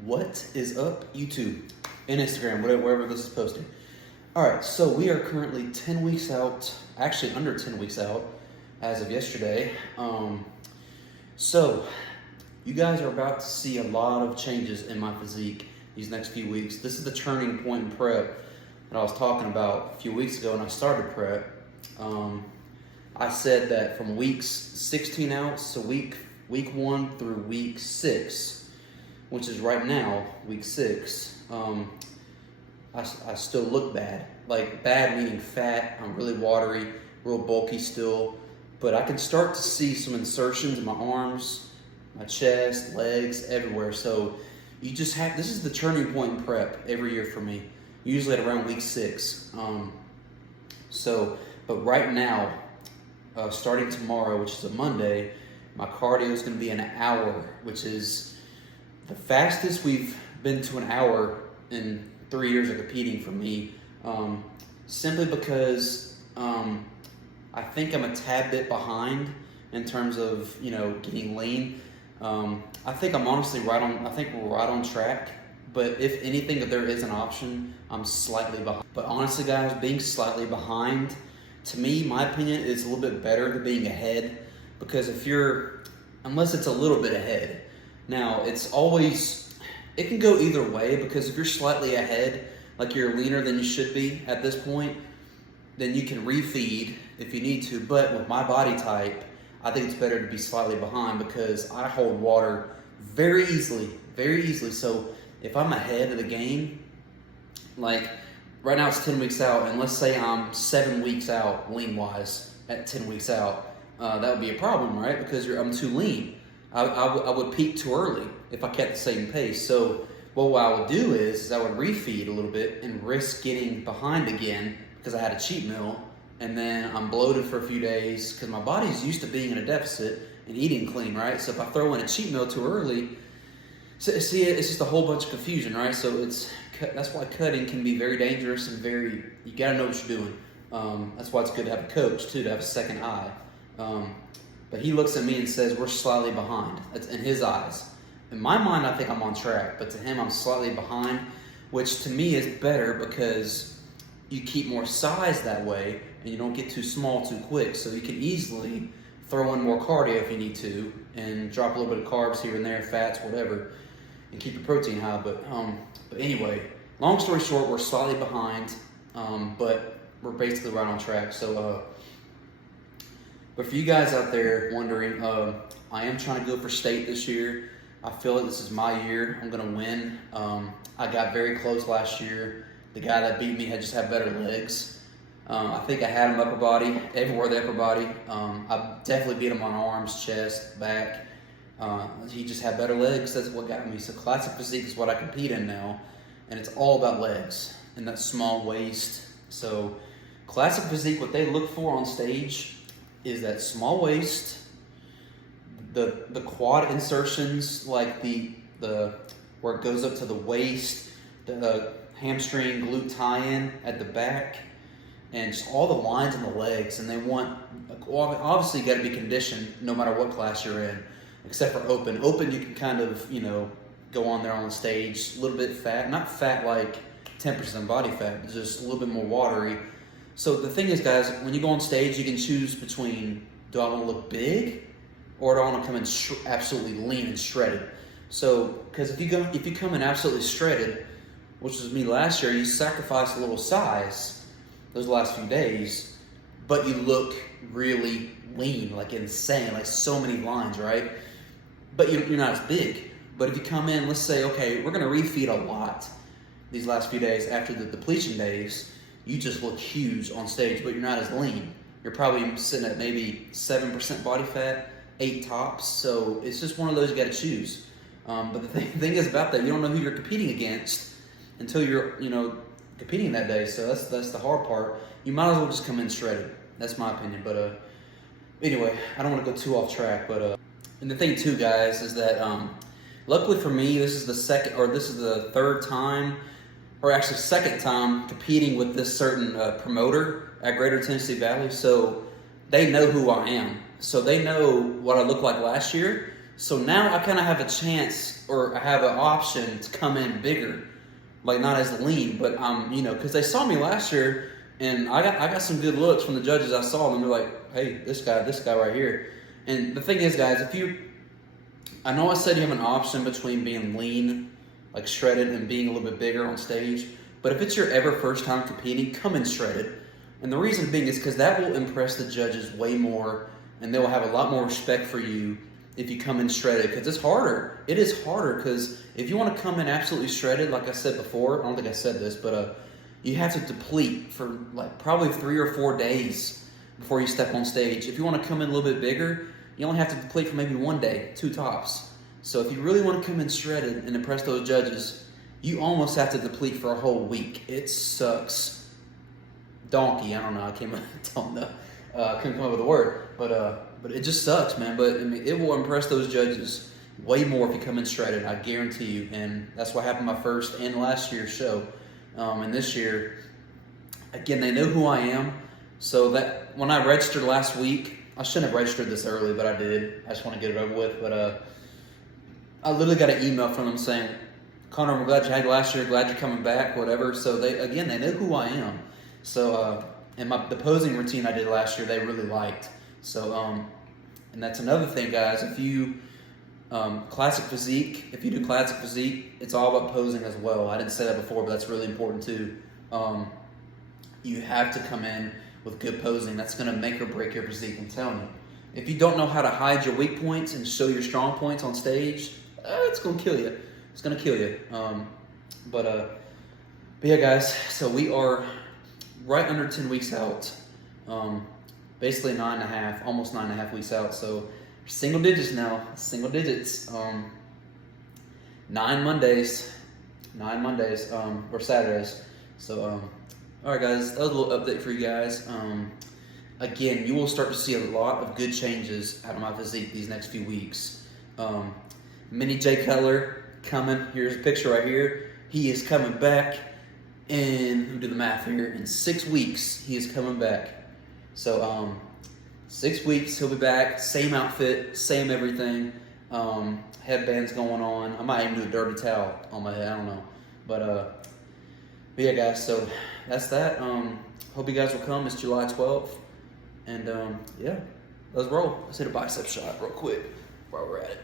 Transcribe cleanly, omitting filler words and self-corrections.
What is up, YouTube and Instagram, wherever this is posted? All right, so we are currently 10 weeks out, actually under 10 weeks out as of yesterday. So you guys are about to see a lot of changes in my physique these next few weeks. This is the turning point in prep that I was talking about a few weeks ago when I started prep. I said that from weeks 16 out, so week 1 through week 6, which is right now, week 6, I still look bad. Like bad meaning fat, I'm really watery, real bulky still, but I can start to see some insertions in my arms, my chest, legs, everywhere. So you just have, this is the turning point in prep every year for me, usually at around week 6. But right now, starting tomorrow, which is a Monday, my cardio is going to be an hour, which is the fastest we've been to an hour in 3 years of competing for me, simply because I think I'm a tad bit behind in terms of, getting lean. I think I'm honestly we're right on track, but if anything, if there is an option, I'm slightly behind. But honestly, guys, being slightly behind, to me, my opinion, is a little bit better than being ahead, because unless it's a little bit ahead. Now, it can go either way, because if you're slightly ahead, like you're leaner than you should be at this point, then you can refeed if you need to. But with my body type, I think it's better to be slightly behind, because I hold water very easily, very easily. So if I'm ahead of the game, like right now it's 10 weeks out, and let's say I'm 7 weeks out lean-wise at 10 weeks out, that would be a problem, right? Because I'm too lean. I would peak too early if I kept the same pace. So what I would do is I would refeed a little bit and risk getting behind again because I had a cheat meal, and then I'm bloated for a few days because my body's used to being in a deficit and eating clean, right? So if I throw in a cheat meal too early, it's just a whole bunch of confusion, right? So that's why cutting can be very dangerous and you gotta know what you're doing. That's why it's good to have a coach too, to have a second eye. But he looks at me and says, we're slightly behind. That's in his eyes. In my mind, I think I'm on track, but to him, I'm slightly behind, which to me is better because you keep more size that way and you don't get too small too quick. So you can easily throw in more cardio if you need to and drop a little bit of carbs here and there, fats, whatever, and keep your protein high. But anyway, long story short, we're slightly behind, but we're basically right on track. So, but for you guys out there wondering, I am trying to go for state this year. I feel like this is my year. I'm going to win. I got very close last year. The guy that beat me just had better legs. I think I had him upper body, everywhere the upper body. I definitely beat him on arms, chest, back. He just had better legs. That's what got me. So classic physique is what I compete in now. And it's all about legs and that small waist. So classic physique, what they look for on stage is that small waist, the quad insertions, like the where it goes up to the waist, the hamstring glute tie-in at the back, and just all the lines in the legs. And they want, obviously you got to be conditioned no matter what class you're in, except for open. Open, you can kind of, go on there on the stage, a little bit fat, not fat like 10% body fat, but just a little bit more watery. So the thing is, guys, when you go on stage, you can choose between, do I want to look big, or do I want to come in absolutely lean and shredded? So, because if you come in absolutely shredded, which was me last year, you sacrifice a little size those last few days, but you look really lean, like insane, like so many lines, right? But you're not as big. But if you come in, let's say, okay, we're going to refeed a lot these last few days after the depletion days, you just look huge on stage, but you're not as lean. You're probably sitting at maybe 7% body fat, 8 tops. So it's just one of those you got to choose. But the thing is about that, you don't know who you're competing against until you're, competing that day. So that's the hard part. You might as well just come in shredded. That's my opinion. But anyway, I don't want to go too off track. But and the thing too, guys, is that luckily for me, this is the third time, or actually second time competing with this certain promoter at Greater Tennessee Valley. So they know who I am. So they know what I looked like last year. So now I kind of have a chance, or I have an option to come in bigger, like not as lean, but because they saw me last year, and I got some good looks from the judges. I saw them. They're like, hey, this guy right here. And the thing is, guys, I know I said you have an option between being lean, like shredded, and being a little bit bigger on stage. But if it's your ever first time competing, come in shredded. And the reason being is because that will impress the judges way more, and they will have a lot more respect for you if you come in shredded, because it's harder. It is harder, because if you want to come in absolutely shredded, like I said before, I don't think I said this, but you have to deplete for like probably 3 or 4 days before you step on stage. If you want to come in a little bit bigger, you only have to deplete for maybe 1 day, 2 tops. So if you really want to come in shredded and impress those judges, you almost have to deplete for a whole week. It sucks. Donkey, I don't know. I don't know. Couldn't come up with a word, but it just sucks, man. But I mean, it will impress those judges way more if you come in shredded. I guarantee you. And that's what happened my first and last year's show. And this year, again, they know who I am. So that when I registered last week, I shouldn't have registered this early, but I did. I just want to get it over with. But I literally got an email from them saying, Connor, we're glad you had last year. Glad you're coming back. Whatever. So they know who I am. So and the posing routine I did last year, they really liked. So and that's another thing, guys. If you classic physique, if you do classic physique, it's all about posing as well. I didn't say that before, but that's really important too. You have to come in with good posing. That's going to make or break your physique. I'm telling you. If you don't know how to hide your weak points and show your strong points on stage, it's going to kill you. It's going to kill you. But yeah, guys. So we are right under 10 weeks out. Basically 9.5, almost 9.5 weeks out. So single digits now. Single digits. 9 Mondays. Or Saturdays. So all right, guys, that was a little update for you guys. Again, you will start to see a lot of good changes out of my physique these next few weeks. Mini Jay Cutler coming. Here's a picture right here. He is coming back in, let me do the math here, in 6 weeks, he is coming back. So 6 weeks, he'll be back. Same outfit, same everything. Headbands going on. I might even do a dirty towel on my head. I don't know. But yeah, guys, so that's that. Hope you guys will come. It's July 12th. And yeah, let's roll. Let's hit a bicep shot real quick while we're at it.